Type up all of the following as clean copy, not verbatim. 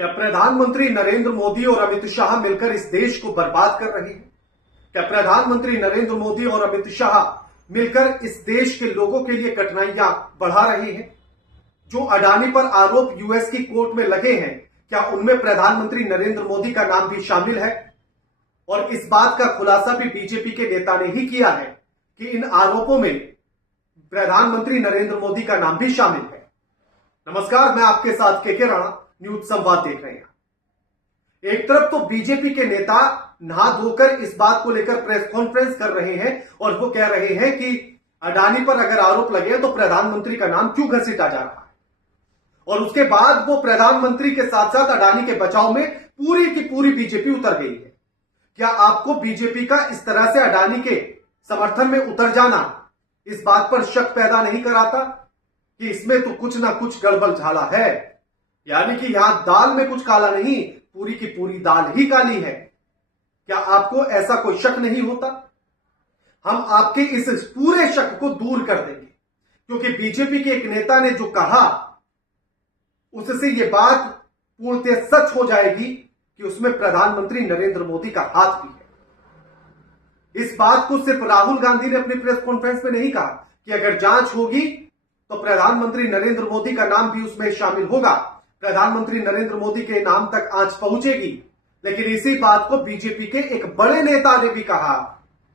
क्या प्रधानमंत्री नरेंद्र मोदी और अमित शाह मिलकर इस देश को बर्बाद कर रहे हैं? क्या प्रधानमंत्री नरेंद्र मोदी और अमित शाह मिलकर इस देश के लोगों के लिए कठिनाइयां बढ़ा रहे हैं? जो अडानी पर आरोप यूएस की कोर्ट में लगे हैं, क्या उनमें प्रधानमंत्री नरेंद्र मोदी का नाम भी शामिल है? और इस बात का खुलासा भी बीजेपी के नेता ने ही किया है कि इन आरोपों में प्रधानमंत्री नरेंद्र मोदी का नाम भी शामिल है। नमस्कार, मैं आपके साथ के राणा न्यूज संवाद देख रहे हैं। एक तरफ तो बीजेपी के नेता नहा धोकर इस बात को लेकर प्रेस कॉन्फ्रेंस कर रहे हैं और वो कह रहे हैं कि अडानी पर अगर आरोप लगे तो प्रधानमंत्री का नाम क्यों घसीटा जा रहा है, और उसके बाद वो प्रधानमंत्री के साथ साथ अडानी के बचाव में पूरी की पूरी बीजेपी उतर गई है। क्या आपको बीजेपी का इस तरह से अडानी के समर्थन में उतर जाना इस बात पर शक पैदा नहीं कराता कि इसमें तो कुछ ना कुछ गड़बड़ झाला है? यानी कि यहां दाल में कुछ काला नहीं, पूरी की पूरी दाल ही काली है। क्या आपको ऐसा कोई शक नहीं होता? हम आपके इस पूरे शक को दूर कर देंगे, क्योंकि बीजेपी के एक नेता ने जो कहा उससे यह बात पूर्णतः सच हो जाएगी कि उसमें प्रधानमंत्री नरेंद्र मोदी का हाथ भी है। इस बात को सिर्फ राहुल गांधी ने अपने प्रेस कॉन्फ्रेंस में नहीं कहा कि अगर जांच होगी तो प्रधानमंत्री नरेंद्र मोदी का नाम भी उसमें शामिल होगा, प्रधानमंत्री नरेंद्र मोदी के नाम तक आंच पहुंचेगी। लेकिन इसी बात को बीजेपी के एक बड़े नेता ने भी कहा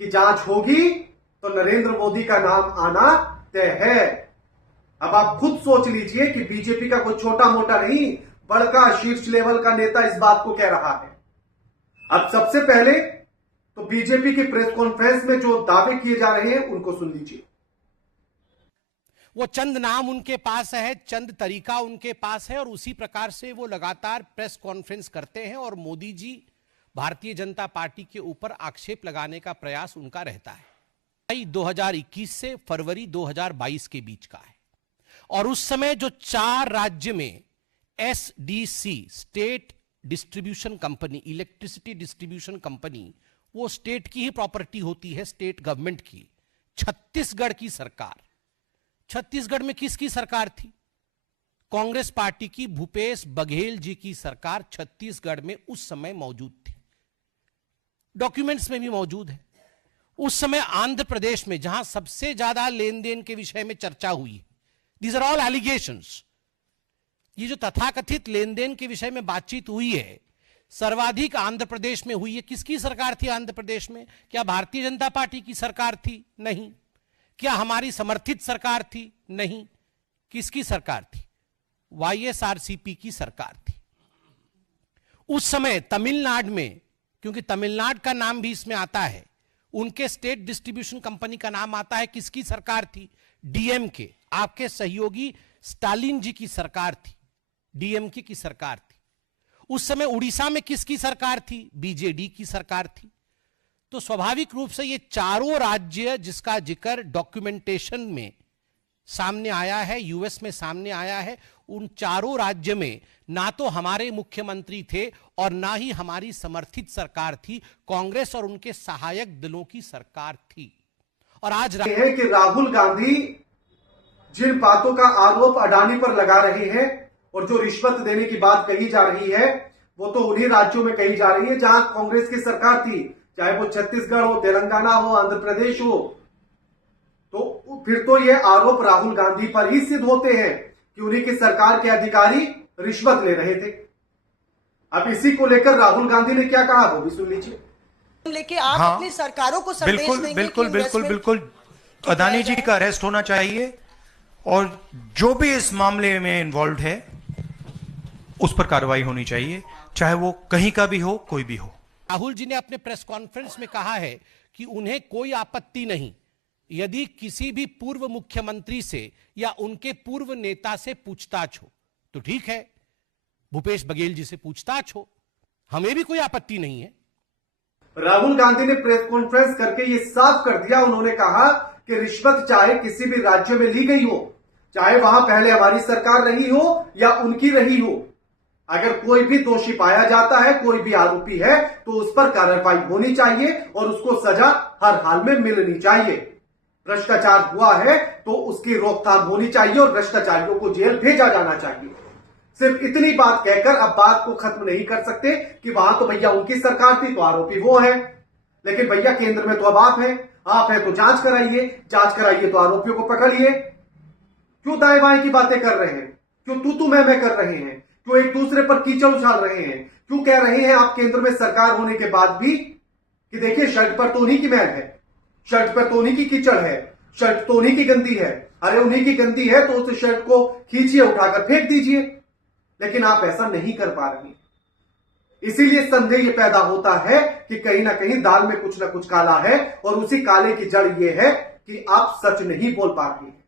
कि जांच होगी तो नरेंद्र मोदी का नाम आना तय है। अब आप खुद सोच लीजिए कि बीजेपी का कोई छोटा मोटा नहीं, बड़का शीर्ष लेवल का नेता इस बात को कह रहा है। अब सबसे पहले तो बीजेपी की प्रेस कॉन्फ्रेंस में जो दावे किए जा रहे हैं उनको सुन लीजिए। वो चंद नाम उनके पास है, चंद तरीका उनके पास है, और उसी प्रकार से वो लगातार प्रेस कॉन्फ्रेंस करते हैं और मोदी जी भारतीय जनता पार्टी के ऊपर आक्षेप लगाने का प्रयास उनका रहता है। 2021 से फरवरी 2022 के बीच का है, और उस समय जो 4 राज्य में SDC state distribution company, electricity distribution company, वो स्टेट की ही प्रॉपर्टी होती है, स्टेट गवर्नमेंट की। छत्तीसगढ़ की सरकार, छत्तीसगढ़ में किसकी सरकार थी? कांग्रेस पार्टी की, भूपेश बघेल जी की सरकार छत्तीसगढ़ में उस समय मौजूद थी, डॉक्यूमेंट्स में भी मौजूद है। उस समय आंध्र प्रदेश में जहां सबसे ज्यादा लेन देन के विषय में चर्चा हुई, दीज आर ऑल एलिगेशंस, ये जो तथाकथित लेन देन के विषय में बातचीत हुई है, सर्वाधिक आंध्र प्रदेश में हुई है। किसकी सरकार थी आंध्र प्रदेश में? क्या भारतीय जनता पार्टी की सरकार थी? नहीं। क्या हमारी समर्थित सरकार थी? नहीं। किसकी सरकार थी? वाईएसआरसीपी की सरकार थी। उस समय तमिलनाडु में, क्योंकि तमिलनाडु का नाम भी इसमें आता है, उनके स्टेट डिस्ट्रीब्यूशन कंपनी का नाम आता है। किसकी सरकार थी? डीएमके, आपके सहयोगी स्टालिन जी की सरकार थी, डीएमके की सरकार थी। उस समय उड़ीसा में किसकी सरकार थी? बीजेडी की सरकार थी। तो स्वाभाविक रूप से ये चारों राज्य जिसका जिक्र डॉक्यूमेंटेशन में सामने आया है, यूएस में सामने आया है, उन चारों राज्य में ना तो हमारे मुख्यमंत्री थे और ना ही हमारी समर्थित सरकार थी, कांग्रेस और उनके सहायक दलों की सरकार थी। और आज है कि राहुल गांधी जिन बातों का आरोप अडानी पर लगा रहे हैं और जो रिश्वत देने की बात कही जा रही है, वो तो उन्हीं राज्यों में कही जा रही है जहां कांग्रेस की सरकार थी, चाहे वो छत्तीसगढ़ हो, तेलंगाना हो, आंध्र प्रदेश हो। तो फिर तो ये आरोप राहुल गांधी पर ही सिद्ध होते हैं कि उन्हीं की सरकार के अधिकारी रिश्वत ले रहे थे। अब इसी को लेकर राहुल गांधी ने क्या कहा वो भी सुन लीजिए। लेके आप अपनी सरकारों को संदेश देंगे? बिल्कुल अडानी जी का अरेस्ट होना चाहिए, और जो भी इस मामले में इन्वॉल्व है उस पर कार्रवाई होनी चाहिए, चाहे वो कहीं का भी हो, कोई भी हो। राहुल जी ने अपने प्रेस कॉन्फ्रेंस में कहा है कि उन्हें कोई आपत्ति नहीं यदि किसी भी पूर्व मुख्यमंत्री से या उनके पूर्व नेता से पूछताछ हो, तो ठीक है, भूपेश बघेल जी से पूछताछ हो, हमें भी कोई आपत्ति नहीं है। राहुल गांधी ने प्रेस कॉन्फ्रेंस करके ये साफ कर दिया, उन्होंने कहा कि रिश्वत चाहे किसी भी राज्य में ली गई हो, चाहे वहां पहले हमारी सरकार रही हो या उनकी रही हो, अगर कोई भी दोषी पाया जाता है, कोई भी आरोपी है, तो उस पर कार्रवाई होनी चाहिए और उसको सजा हर हाल में मिलनी चाहिए। भ्रष्टाचार हुआ है तो उसकी रोकथाम होनी चाहिए और भ्रष्टाचारियों को जेल भेजा जाना चाहिए। सिर्फ इतनी बात कहकर अब बात को खत्म नहीं कर सकते कि वहां तो भैया उनकी सरकार थी तो आरोपी वो है, लेकिन भैया केंद्र में तो अब आप हैं तो जांच कराइए तो आरोपियों को पकड़िए। क्यों दाएं बाएं की बातें कर रहे हैं? क्यों तू मैं कर रहे हैं? क्यों एक दूसरे पर कीचड़ उछाल रहे हैं? क्यों कह रहे हैं आप केंद्र में सरकार होने के बाद भी कि देखिए शर्ट पर तो उन्हीं की मैल है, शर्ट पर तो उन्हीं की कीचड़ है, शर्ट तो उन्हीं की गंदी है। अरे उन्हीं की गंदी है तो उस शर्ट को खींचिए, उठाकर फेंक दीजिए, लेकिन आप ऐसा नहीं कर पा रहे। इसीलिए संदेह यह पैदा होता है कि कहीं ना कहीं दाल में कुछ ना कुछ काला है, और उसी काले की जड़ यह है कि आप सच नहीं बोल पा रहे हैं।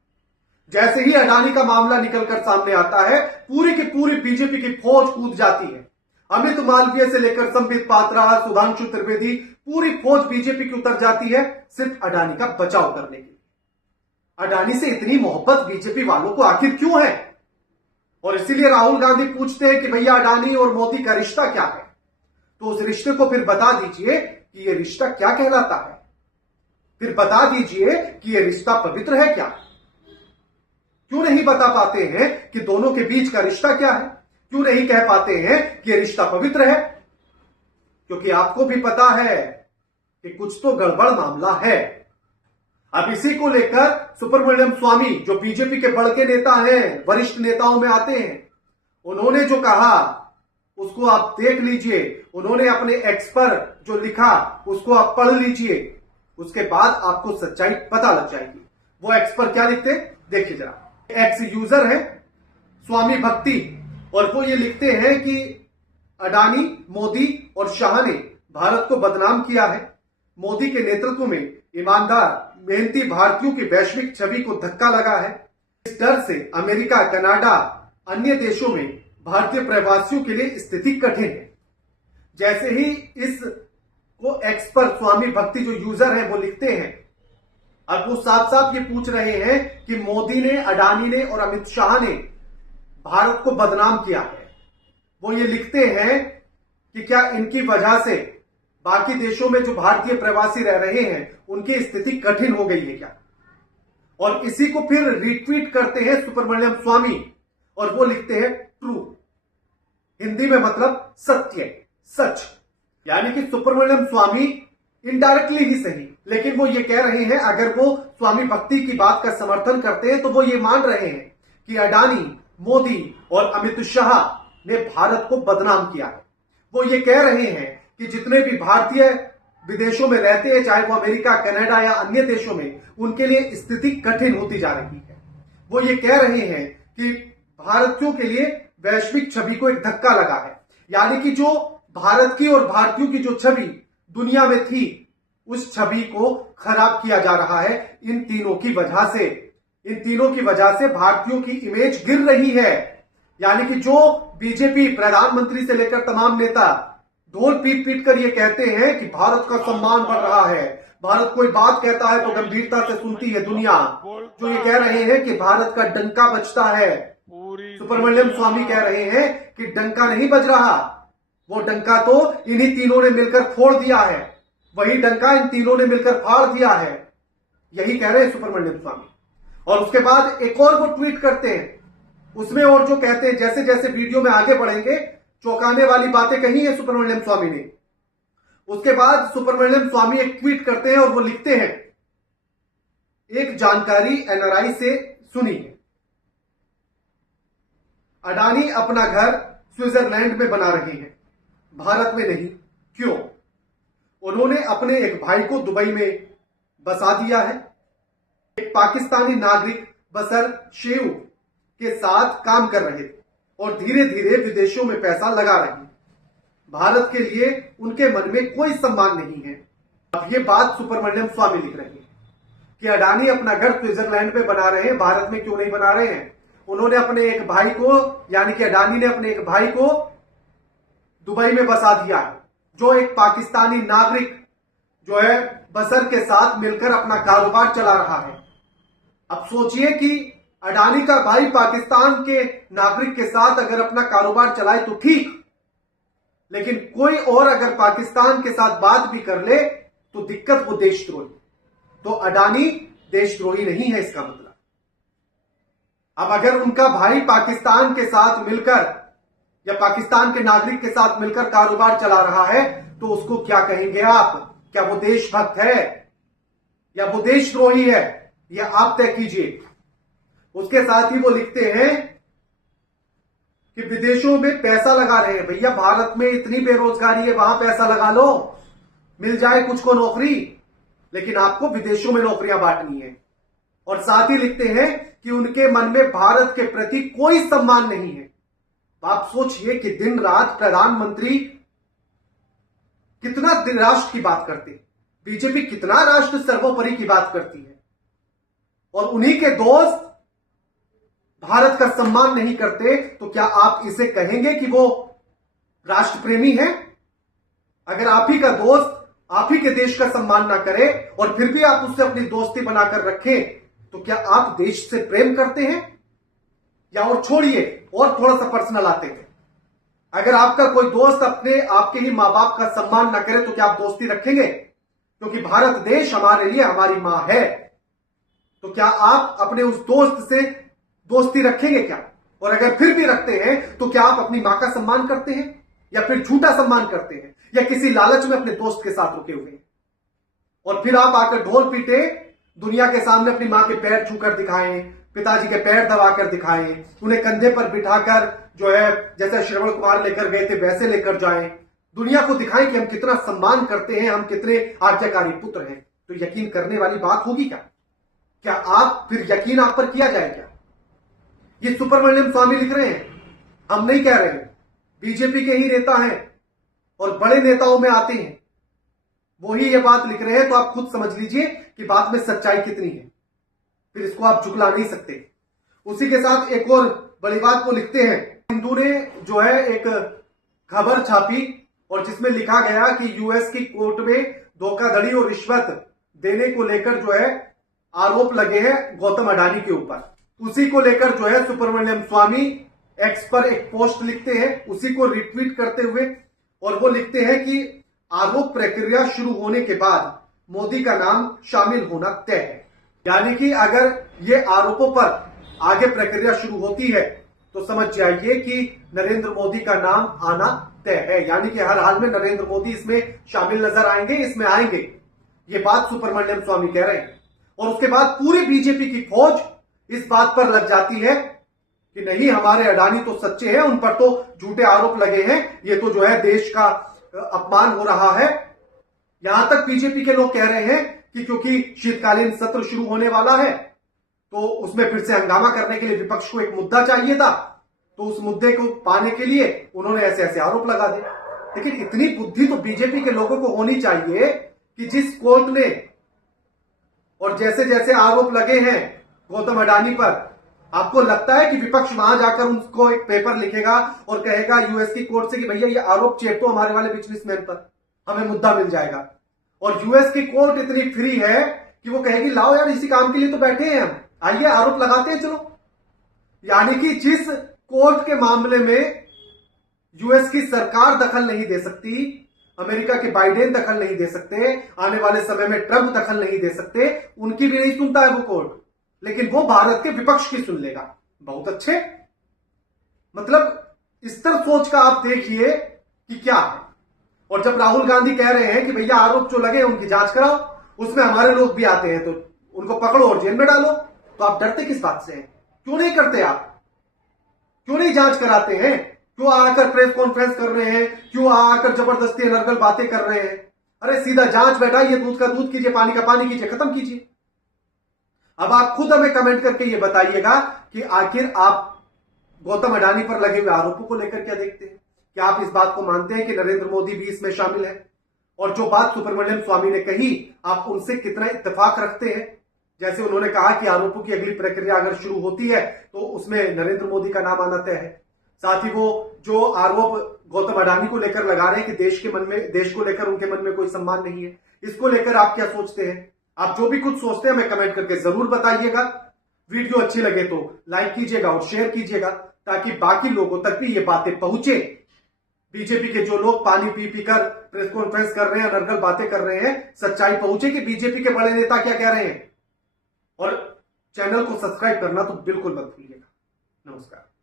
जैसे ही अडानी का मामला निकलकर सामने आता है, पूरी की पूरी बीजेपी की फौज कूद जाती है। अमित मालवीय से लेकर संबित पात्रा, सुधांशु त्रिवेदी, पूरी फौज बीजेपी की उतर जाती है सिर्फ अडानी का बचाव करने के लिए। अडानी से इतनी मोहब्बत बीजेपी वालों को आखिर क्यों है? और इसीलिए राहुल गांधी पूछते हैं कि भैया अडानी और मोदी का रिश्ता क्या है, तो उस रिश्ते को फिर बता दीजिए कि यह रिश्ता क्या कहलाता है। फिर बता दीजिए कि यह रिश्ता पवित्र है क्या? क्यों नहीं बता पाते हैं कि दोनों के बीच का रिश्ता क्या है? क्यों नहीं कह पाते हैं कि यह रिश्ता पवित्र है? क्योंकि आपको भी पता है कि कुछ तो गड़बड़ मामला है। अब इसी को लेकर सुब्रमण्यम स्वामी, जो बीजेपी के बड़के नेता हैं, वरिष्ठ नेताओं में आते हैं, उन्होंने जो कहा उसको आप देख लीजिए। उन्होंने अपने एक्स पर जो लिखा उसको आप पढ़ लीजिए, उसके बाद आपको सच्चाई पता लग जाएगी। वो एक्स पर क्या लिखते देखिए जरा। एक्स यूजर है स्वामी भक्ति, और वो ये लिखते हैं कि अडानी, मोदी और शाह ने भारत को बदनाम किया है। मोदी के नेतृत्व में ईमानदार, मेहनती भारतीयों की वैश्विक छवि को धक्का लगा है। इस डर से अमेरिका, कनाडा, अन्य देशों में भारतीय प्रवासियों के लिए स्थिति कठिन है। जैसे ही इस को एक्स पर स्वामी भक्ति जो यूजर है वो लिखते हैं, अब वो साथ साथ ये पूछ रहे हैं कि मोदी ने, अडानी ने और अमित शाह ने भारत को बदनाम किया है। वो ये लिखते हैं कि क्या इनकी वजह से बाकी देशों में जो भारतीय प्रवासी रह रहे हैं उनकी स्थिति कठिन हो गई है क्या? और इसी को फिर रिट्वीट करते हैं सुब्रमण्यम स्वामी, और वो लिखते हैं ट्रू, हिंदी में मतलब सत्य, सच। यानी कि सुब्रमण्यम स्वामी इनडायरेक्टली ही सही, लेकिन वो ये कह रहे हैं, अगर वो स्वामी भक्ति की बात का समर्थन करते हैं तो वो ये मान रहे हैं कि अडानी, मोदी और अमित शाह ने भारत को बदनाम किया है। वो ये कह रहे हैं कि जितने भी भारतीय विदेशों में रहते हैं, चाहे वो अमेरिका, कनाडा या अन्य देशों में, उनके लिए स्थिति कठिन होती जा रही है। वो ये कह रहे हैं कि भारतीयों के लिए वैश्विक छवि को एक धक्का लगा है। यानी कि जो भारत की और भारतीयों की जो छवि दुनिया में थी, उस छवि को खराब किया जा रहा है इन तीनों की वजह से। इन तीनों की वजह से भारतीयों की इमेज गिर रही है। यानी कि जो बीजेपी प्रधानमंत्री से लेकर तमाम नेता ढोल पीट पीट कर ये कहते हैं कि भारत का सम्मान बढ़ रहा है, भारत कोई बात कहता है तो गंभीरता से सुनती है दुनिया, जो ये कह रहे हैं कि भारत का डंका बजता है, सुब्रमण्यम स्वामी कह रहे हैं कि डंका नहीं बज रहा, वो डंका तो इन्हीं तीनों ने मिलकर फोड़ दिया है, वही डंका इन तीनों ने मिलकर फाड़ दिया है, यही कह रहे हैं सुब्रमण्यम स्वामी। और उसके बाद एक और वो ट्वीट करते हैं, उसमें और जो कहते हैं, जैसे जैसे वीडियो में आगे बढ़ेंगे, चौंकाने वाली बातें कही है सुब्रमण्यम स्वामी ने। उसके बाद सुब्रमण्यम स्वामी एक ट्वीट करते हैं और वो लिखते हैं, एक जानकारी एनआरआई से सुनी है, अडानी अपना घर स्विट्जरलैंड में बना रहे हैं, भारत में नहीं। क्यों? उन्होंने अपने एक भाई को दुबई में बसा दिया है। एक पाकिस्तानी नागरिक बसर शेऊ के साथ काम कर रहे थे और धीरे धीरे विदेशों में पैसा लगा रहे हैं। भारत के लिए उनके मन में कोई सम्मान नहीं है। अब ये बात सुब्रमण्यम स्वामी लिख रहे हैं कि अडानी अपना घर स्विट्जरलैंड में बना रहे हैं, भारत में क्यों नहीं बना रहे हैं। उन्होंने अपने एक भाई को, यानी कि अडानी ने अपने एक भाई को दुबई में बसा दिया है, जो एक पाकिस्तानी नागरिक जो है बसर के साथ मिलकर अपना कारोबार चला रहा है। अब सोचिए कि अडानी का भाई पाकिस्तान के नागरिक के साथ अगर अपना कारोबार चलाए तो ठीक, लेकिन कोई और अगर पाकिस्तान के साथ बात भी कर ले तो दिक्कत, वो देशद्रोही। तो अडानी देशद्रोही नहीं है इसका मतलब। अब अगर उनका भाई पाकिस्तान के साथ मिलकर या पाकिस्तान के नागरिक के साथ मिलकर कारोबार चला रहा है, तो उसको क्या कहेंगे आप? क्या वो देशभक्त है या वो देशद्रोही है? यह आप तय कीजिए। उसके साथ ही वो लिखते हैं कि विदेशों में पैसा लगा रहे हैं। भैया, भारत में इतनी बेरोजगारी है, वहां पैसा लगा लो, मिल जाए कुछ को नौकरी, लेकिन आपको विदेशों में नौकरियां बांटनी है। और साथ ही लिखते हैं कि उनके मन में भारत के प्रति कोई सम्मान नहीं है। आप सोचिए कि दिन रात प्रधानमंत्री कितना राष्ट्र की बात करते हैं, बीजेपी कितना राष्ट्र सर्वोपरि की बात करती है, और उन्हीं के दोस्त भारत का सम्मान नहीं करते, तो क्या आप इसे कहेंगे कि वो राष्ट्र प्रेमी है? अगर आप ही का दोस्त आप ही के देश का सम्मान ना करे और फिर भी आप उससे अपनी दोस्ती बनाकर रखें, तो क्या आप देश से प्रेम करते हैं? या और छोड़िए, और थोड़ा सा पर्सनल आते हैं। अगर आपका कोई दोस्त अपने आपके ही मां बाप का सम्मान ना करे, तो क्या आप दोस्ती रखेंगे? क्योंकि भारत देश हमारे लिए हमारी मां है, तो क्या आप अपने उस दोस्त से दोस्ती रखेंगे क्या? और अगर फिर भी रखते हैं, तो क्या आप अपनी मां का सम्मान करते हैं या फिर झूठा सम्मान करते हैं, या किसी लालच में अपने दोस्त के साथ रुके हुए हैं? और फिर आप आकर ढोल पीटे दुनिया के सामने अपनी मां के पैर छूकर दिखाएं, पिताजी के पैर दबाकर दिखाएं, उन्हें कंधे पर बिठाकर जो है जैसे श्रवण कुमार लेकर गए थे वैसे लेकर जाएं, दुनिया को दिखाएं कि हम कितना सम्मान करते हैं, हम कितने आज्ञाकारी पुत्र हैं। तो यकीन करने वाली बात होगी क्या? क्या आप फिर यकीन आप पर किया जाए क्या? ये सुब्रमण्यम स्वामी लिख रहे हैं, हम नहीं कह रहे हैं। बीजेपी के ही नेता हैं और बड़े नेताओं में आते हैं, वही ये बात लिख रहे हैं, तो आप खुद समझ लीजिए कि बात में सच्चाई कितनी है। फिर इसको आप झुकला नहीं सकते। उसी के साथ एक और बड़ी बात वो लिखते हैं, हिंदू ने जो है एक खबर छापी और जिसमें लिखा गया कि यूएस की कोर्ट में धोखाधड़ी और रिश्वत देने को लेकर जो है आरोप लगे हैं गौतम अडानी के ऊपर। उसी को लेकर जो है सुब्रमण्यम स्वामी एक्स पर एक पोस्ट लिखते हैं, उसी को रिट्वीट करते हुए, और वो लिखते हैं कि आरोप प्रक्रिया शुरू होने के बाद मोदी का नाम शामिल होना तय है। यानी कि अगर ये आरोपों पर आगे प्रक्रिया शुरू होती है, तो समझ जाइए कि नरेंद्र मोदी का नाम आना तय है। यानी कि हर हाल में नरेंद्र मोदी इसमें शामिल नजर आएंगे, इसमें आएंगे। ये बात सुब्रमण्यम स्वामी कह रहे हैं। और उसके बाद पूरी बीजेपी की फौज इस बात पर लग जाती है कि नहीं, हमारे अडानी तो सच्चे हैं, उन पर तो झूठे आरोप लगे हैं, ये तो जो है देश का अपमान हो रहा है। यहां तक बीजेपी के लोग कह रहे हैं कि क्योंकि शीतकालीन सत्र शुरू होने वाला है, तो उसमें फिर से हंगामा करने के लिए विपक्ष को एक मुद्दा चाहिए था, तो उस मुद्दे को पाने के लिए उन्होंने ऐसे ऐसे आरोप लगा दिए। लेकिन इतनी बुद्धि तो बीजेपी के लोगों को होनी चाहिए कि जिस कोर्ट ने और जैसे जैसे आरोप लगे हैं गौतम अडानी पर, आपको लगता है कि विपक्ष वहां जाकर उनको एक पेपर लिखेगा और कहेगा यूएस की कोर्ट से कि भैया ये आरोप चेपो हमारे वाले बिजनेसमैन पर, हमें मुद्दा मिल जाएगा? और यूएस की कोर्ट इतनी फ्री है कि वो कहेगी लाओ यार, इसी काम के लिए तो बैठे हैं हम, आइए आरोप लगाते हैं, चलो। यानी कि जिस कोर्ट के मामले में यूएस की सरकार दखल नहीं दे सकती, अमेरिका के बाइडेन दखल नहीं दे सकते, आने वाले समय में ट्रंप दखल नहीं दे सकते, उनकी भी नहीं सुनता है वो कोर्ट, लेकिन वो भारत के विपक्ष की सुन लेगा। बहुत अच्छे, मतलब इस तरह सोच का आप देखिए कि क्या है। और जब राहुल गांधी कह रहे हैं कि भैया आरोप जो लगे उनकी जांच कराओ, उसमें हमारे लोग भी आते हैं, तो उनको पकड़ो और जेल में डालो, तो आप डरते किस बात से हैं? क्यों नहीं करते आप? क्यों नहीं जांच कराते हैं? क्यों आकर प्रेस कॉन्फ्रेंस कर रहे हैं? क्यों आकर जबरदस्ती अनर्गल बातें कर रहे हैं? अरे सीधा जांच बैठाइए, दूध का दूध कीजिए, पानी का पानी कीजिए, खत्म कीजिए। अब आप खुद हमें कमेंट करके ये बताइएगा कि आखिर आप गौतम अडानी पर लगे हुए आरोपों को लेकर क्या देखते हैं? क्या आप इस बात को मानते हैं कि नरेंद्र मोदी भी इसमें शामिल है? और जो बात सुब्रमण्यम स्वामी ने कही, आप उनसे कितना इत्तेफाक रखते हैं? जैसे उन्होंने कहा कि आरोपों की अगली प्रक्रिया अगर शुरू होती है तो उसमें नरेंद्र मोदी का नाम आना तय है। साथ ही वो जो आरोप गौतम अडानी को लेकर लगा रहे हैं कि देश को लेकर उनके मन में कोई सम्मान नहीं है, इसको लेकर आप क्या सोचते हैं? आप जो भी कुछ सोचते हैं हमें कमेंट करके जरूर बताइएगा। वीडियो अच्छी लगे तो लाइक कीजिएगा और शेयर कीजिएगा, ताकि बाकी लोगों तक भी ये बातें पहुंचे। बीजेपी के जो लोग पानी पी पी कर प्रेस कॉन्फ्रेंस कर रहे हैं, अनर्गल बातें कर रहे हैं, सच्चाई पहुंचे कि बीजेपी के बड़े नेता क्या कह रहे हैं। और चैनल को सब्सक्राइब करना तो बिल्कुल मत भूलिएगा। नमस्कार।